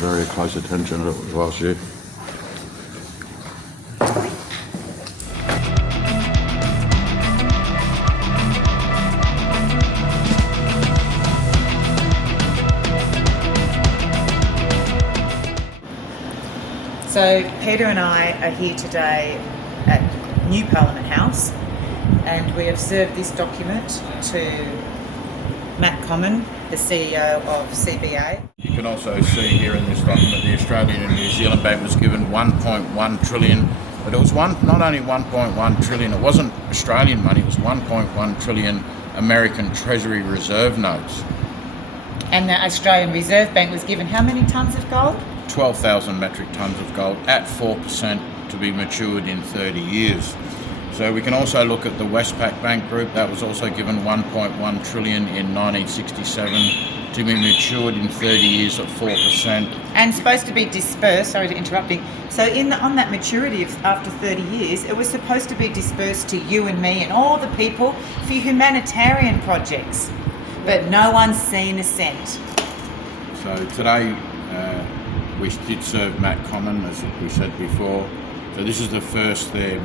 very close attention if it was you. So Peter and I are here today at New Parliament House, and we have served this document to Matt Comyn, the CEO of CBA. You can also see here in this document the Australian and New Zealand Bank was given 1.1 trillion, but it was not only 1.1 trillion, it wasn't Australian money, it was 1.1 trillion American Treasury Reserve notes. And the Australian Reserve Bank was given how many tonnes of gold? 12,000 metric tonnes of gold at 4% to be matured in 30 years. So we can also look at the Westpac Bank Group, that was also given 1.1 trillion in 1967 to be matured in 30 years at 4%. And supposed to be dispersed, sorry to interrupt you, so on that maturity of after 30 years, it was supposed to be dispersed to you and me and all the people for humanitarian projects, but no one's seen a cent. So today we did serve Matt Comyn, as we said before. So this is the first there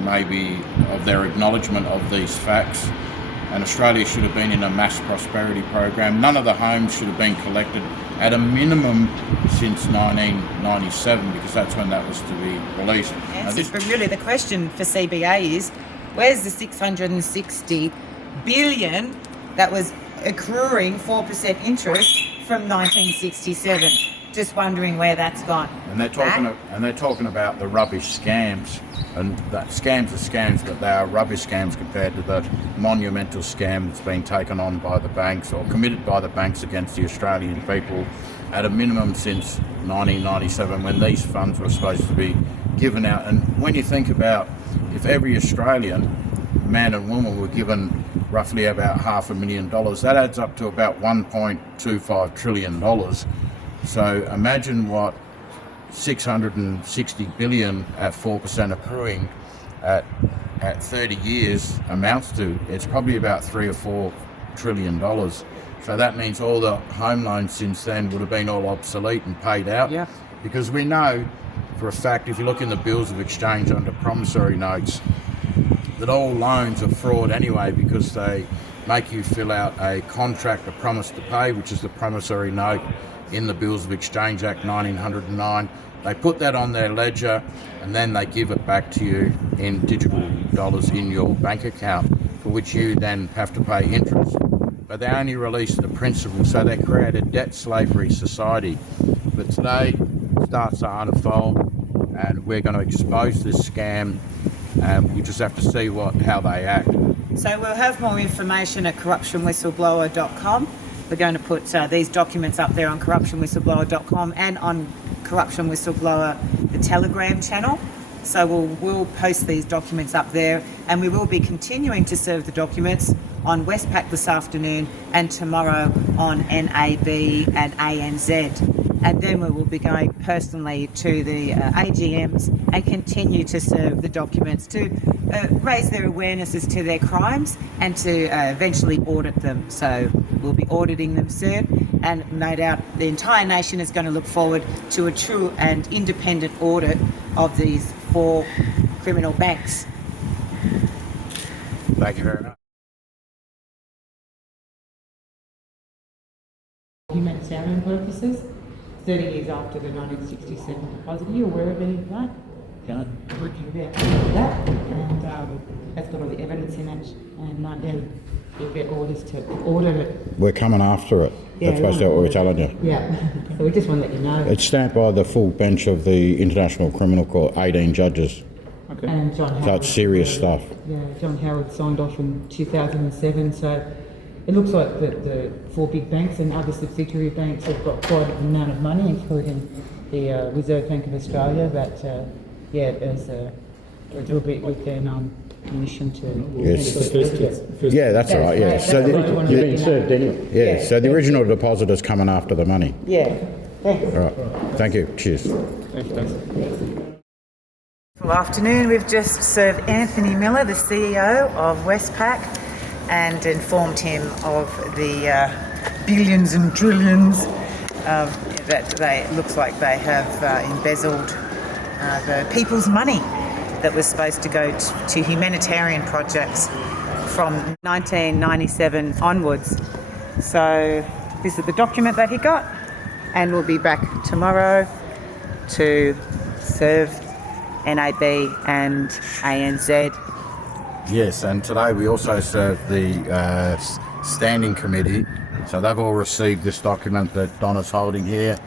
may be of their acknowledgement of these facts. And Australia should have been in a mass prosperity program. None of the homes should have been collected at a minimum since 1997, because that's when that was to be released. But really the question for CBA is, where's the 660 billion that was accruing 4% interest from 1967? Just wondering where that's gone. And they're talking about the rubbish scams, and that scams are scams, but they are rubbish scams compared to the monumental scam that's been taken on by the banks or committed by the banks against the Australian people at a minimum since 1997, when these funds were supposed to be given out. And when you think about if every Australian man and woman were given roughly about $500,000, that adds up to about $1.25 trillion. So imagine what 660 billion at 4% accruing at 30 years amounts to. It's probably about $3 or $4 trillion. So that means all the home loans since then would have been all obsolete and paid out. Yeah. Because we know for a fact, if you look in the bills of exchange under promissory notes, that all loans are fraud anyway, because they make you fill out a contract, a promise to pay, which is the promissory note in the Bills of Exchange Act 1909. They put that on their ledger and then they give it back to you in digital dollars in your bank account, for which you then have to pay interest. But they only release the principal, so they create a debt slavery society. But today starts to unfold, and we're going to expose this scam, and we just have to see how they act. So we'll have more information at corruptionwhistleblower.com. We're going to put these documents up there on corruptionwhistleblower.com and on Corruption Whistleblower, the Telegram channel. So we'll post these documents up there, and we will be continuing to serve the documents on Westpac this afternoon and tomorrow on NAB and ANZ. And then we will be going personally to the AGMs and continue to serve the documents to raise their awareness as to their crimes and to eventually audit them. So we'll be auditing them soon, and no doubt the entire nation is going to look forward to a true and independent audit of these 4 criminal banks. Thank you very much. Humanitarian purposes, 30 years after the 1967 deposit. Are you aware of any of that? Yeah. That, and that's got all the evidence in it, and then you'll get orders to audit it. We're coming after it. That's what we're telling you. Yeah, so we just want to let you know. It's stamped by the full bench of the International Criminal Court, 18 judges. Okay. And John Howard. So it's serious stuff. Yeah, John Howard signed off in 2007, so it looks like the 4 big banks and other subsidiary banks have got quite an amount of money, including the Reserve Bank of Australia, that it'll be within permission to... Yes. Yeah, that's right, yeah. So you've been served anyway. Yeah, so the original depositor's coming after the money. Yeah, thanks. All right, thank you, cheers. Thanks. Good afternoon. We've just served Anthony Miller, the CEO of Westpac, and informed him of the billions and trillions that looks like they have embezzled the people's money that was supposed to go to humanitarian projects from 1997 onwards. So this is the document that he got, and we'll be back tomorrow to serve NAB and ANZ. Yes, and today we also served the standing committee. So they've all received this document that Donna's holding here,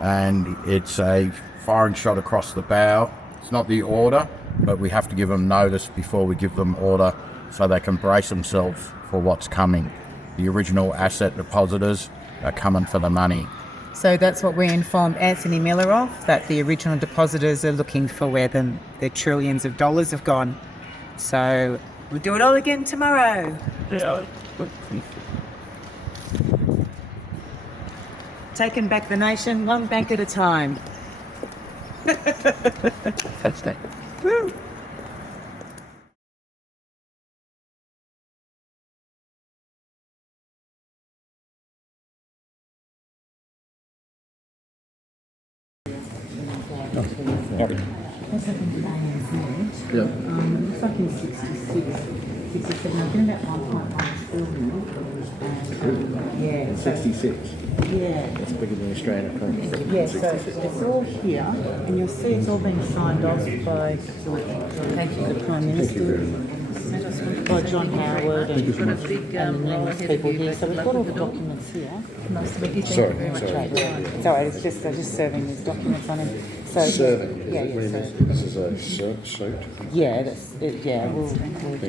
and it's a firing shot across the bow. It's not the order, but we have to give them notice before we give them order so they can brace themselves for what's coming. The original asset depositors are coming for the money. So that's what we informed Anthony Miller of, that the original depositors are looking for where their trillions of dollars have gone. So we'll do it all again tomorrow. Yeah. Taking back the nation, one bank at a time. That's that. Woo. What's happened to ANZ? Yeah. Looks like in 66, 67, I've been about 1.1 trillion. Yeah. 66. Yeah. That's bigger than the Australian economy. Yeah, so it's all here, and you'll see it's all been signed off by the Prime Minister, by John Howard, and the numerous people here. So we've got all the documents here. Sorry, it's just serving these documents on him. So Serving. yeah, This is a suit. yeah, that's it. Yeah, we'll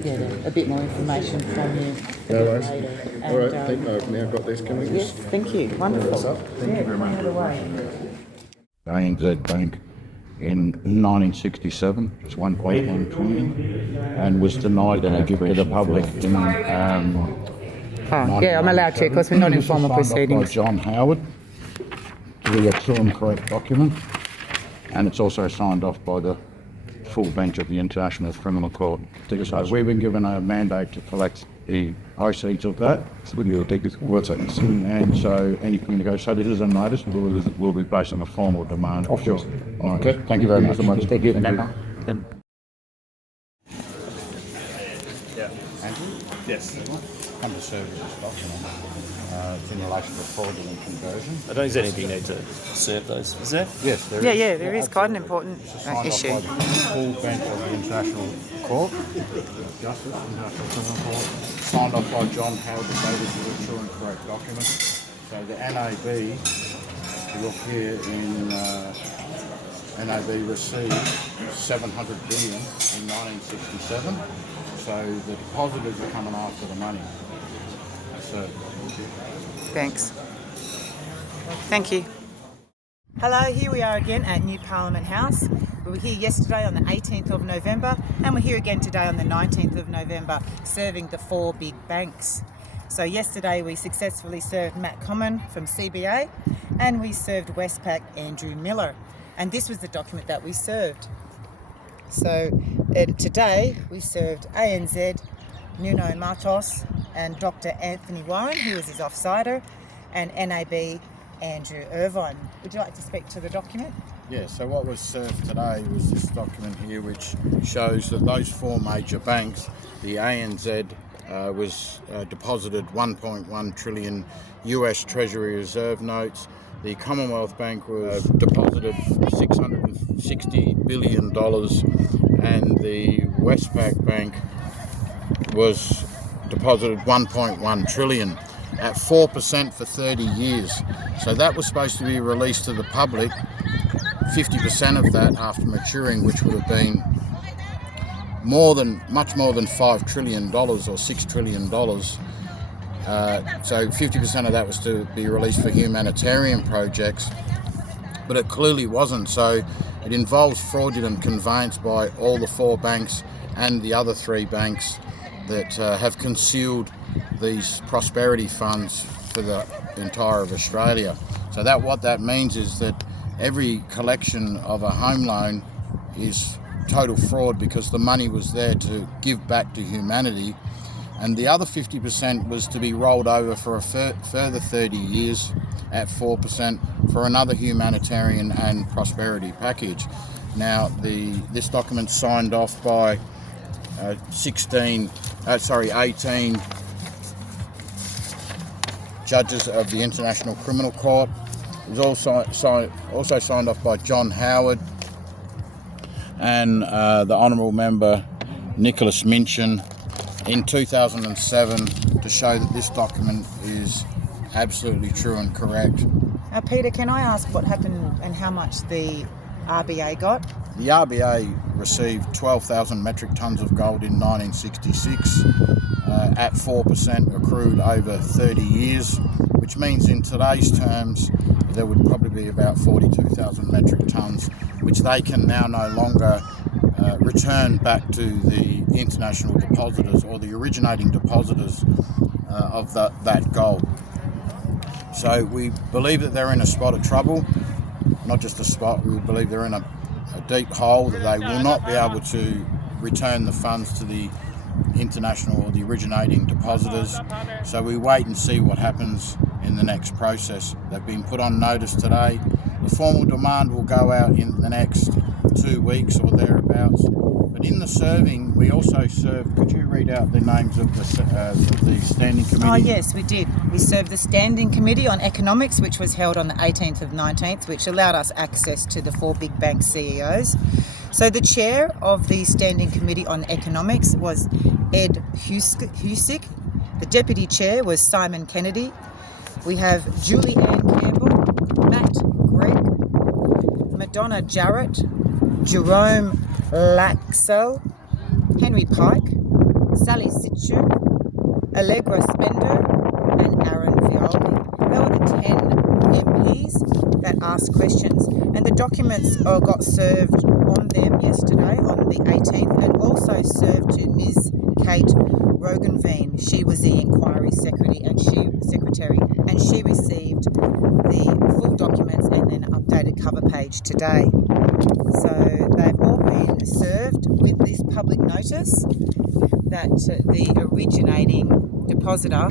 get a bit more information from you a No bit worries. later. All right, And, I think I've now got this. Can we yes, just thank you. Wonderful. Thank you very much. ANZ Bank in 1967, it's 1.1 trillion, and was denied a gift to the public in Yeah, I'm allowed to, because we're not in This was formal signed off by proceedings. John Howard, the true and correct document, and it's also signed off by the full bench of the International Criminal Court. So we've been given a mandate to collect the proceeds of that. And so anything to go. So this is a notice. Will be based on a formal demand. Oh, sure. All right. Thank you very much. Thank you. Yes. Come to serve this document. It's in relation to fraudulent conversion. I don't exactly need to serve those, is there? Yes, there is. Yeah, there is quite an important Signed issue. off by the full bench of the International Court, Justice, International Criminal Court, signed off by John Howard to say this is a true and correct document. So the NAB, if you look here in NAB received 700 billion in 1967. So the depositors are coming after the money. So Thanks. Thank you. Hello, here we are again at New Parliament House. We were here yesterday on the 18th of November, and we're here again today on the 19th of November, serving the four big banks. So yesterday we successfully served Matt Common from CBA, and we served Westpac Andrew Miller. And this was the document that we served. So today we served ANZ, Nuno Matos, and Dr. Anthony Warren, who was his offsider, and NAB, Andrew Irvine. Would you like to speak to the document? yeah, so what was served today was this document here, which shows that those four major banks, the ANZ was deposited 1.1 trillion US Treasury Reserve notes. The Commonwealth Bank was deposited $660 billion, and the Westpac Bank was deposited 1.1 trillion at 4% for 30 years. So that was supposed to be released to the public, 50% of that after maturing, which would have been much more than $5 trillion or $6 trillion. So 50% of that was to be released for humanitarian projects, but it clearly wasn't. So it involves fraudulent conveyance by all the four banks and the other three banks that have concealed these prosperity funds for the entire of Australia. So what that means is that every collection of a home loan is total fraud, because the money was there to give back to humanity, and the other 50% was to be rolled over for a further 30 years at 4% for another humanitarian and prosperity package. Now, this document's signed off by 18 judges of the International Criminal Court. It was also signed off by John Howard and the Honourable Member Nicholas Minchin in 2007 to show that this document is absolutely true and correct. Peter, can I ask what happened and how much the RBA got? The RBA received 12,000 metric tonnes of gold in 1966 at 4% accrued over 30 years, which means in today's terms there would probably be about 42,000 metric tonnes, which they can now no longer return back to the international depositors or the originating depositors of that gold. So we believe that they're in a spot of trouble, not just a spot, we believe they're in a deep hole that they will not be able to return the funds to the international or the originating depositors. So we wait and see what happens in the next process. They've been put on notice today. The formal demand will go out in the next 2 weeks or thereabouts. But in the serving, we also served, could you read out the names of the standing committee? Oh yes, we did. We served the Standing Committee on Economics, which was held on the 18th of 19th, which allowed us access to the 4 big bank CEOs. So the chair of the Standing Committee on Economics was Ed Husick. The deputy chair was Simon Kennedy. We have Julie Ann Campbell, Matt Gregg, Madonna Jarrett, Jerome Laxell, Henry Pike, Sally Sitchu, Allegra Spender, and Aaron Violi. They were the 10 MPs that asked questions, and the documents got served on them yesterday on the 18th, and also served to Ms. Kate Rogenveen. She was the inquiry secretary, and she received the full documents and then updated cover page today. So they've all been served with this public notice that the originating depositor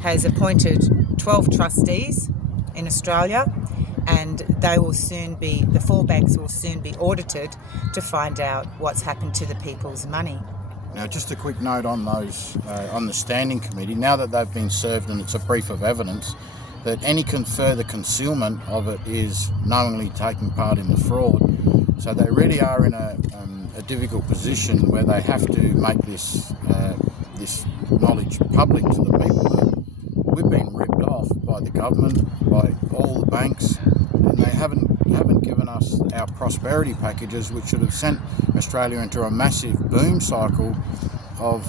has appointed 12 trustees in Australia, and they will soon be, the 4 banks will soon be audited to find out what's happened to the people's money. Now, just a quick note on those, on the Standing Committee, now that they've been served and it's a brief of evidence, that any further concealment of it is knowingly taking part in the fraud. So they really are in a difficult position where they have to make this knowledge public to the people that we've been ripped off by the government, by all the banks, and they haven't given us our prosperity packages, which should have sent Australia into a massive boom cycle of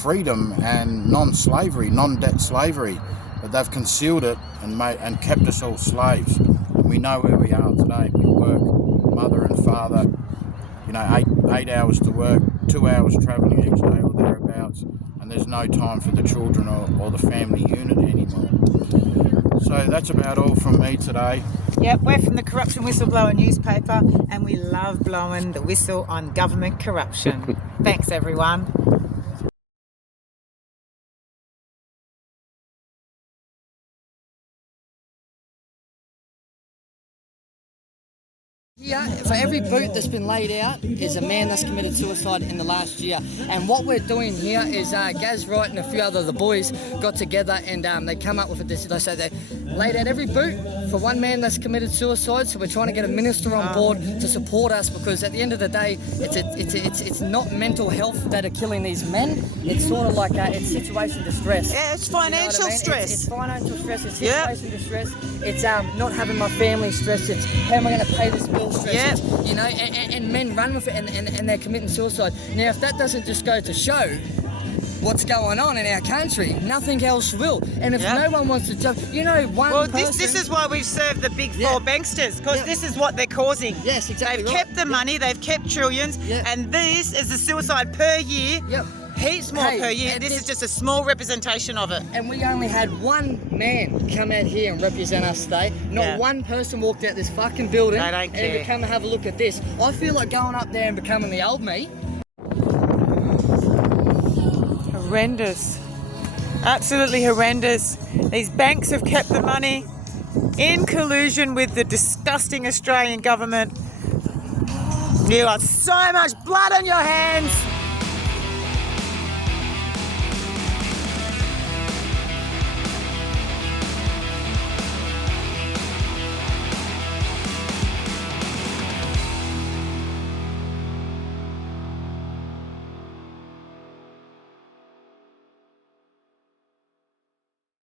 freedom and non-slavery, non-debt slavery. But they've concealed it and kept us all slaves. And we know where we are today. We work, mother and father, 8 hours to work, 2 hours travelling each day or thereabouts, and there's no time for the children or the family unit anymore. So that's about all from me today. Yep, we're from the Corruption Whistleblower newspaper, and we love blowing the whistle on government corruption. Thanks, everyone. Here, for every boot that's been laid out is a man that's committed suicide in the last year. And what we're doing here is Gaz Wright and a few other the boys got together and they come up with a decision. So they laid out every boot for one man that's committed suicide. So we're trying to get a minister on board to support us, because at the end of the day, it's not mental health that are killing these men. It's sort of like it's situation distress. Yeah, it's financial stress. It's financial stress. It's situation distress. It's not having my family stressed. It's how am I going to pay this bill stress. Yep. It's, and men run with it and they're committing suicide. Now, if that doesn't just go to show what's going on in our country, nothing else will. And if no one wants to jump, one person... This is why we've served the big 4 banksters, because this is what they're causing. Yes, exactly. They've kept the money, they've kept trillions, and this is the suicide per year. Yep. Heaps more per year. This is just a small representation of it. And we only had one man come out here and represent us today. Not one person walked out this fucking building and to come and have a look at this. I feel like going up there and becoming the old me. Horrendous. Absolutely horrendous. These banks have kept the money in collusion with the disgusting Australian government. You got so much blood on your hands.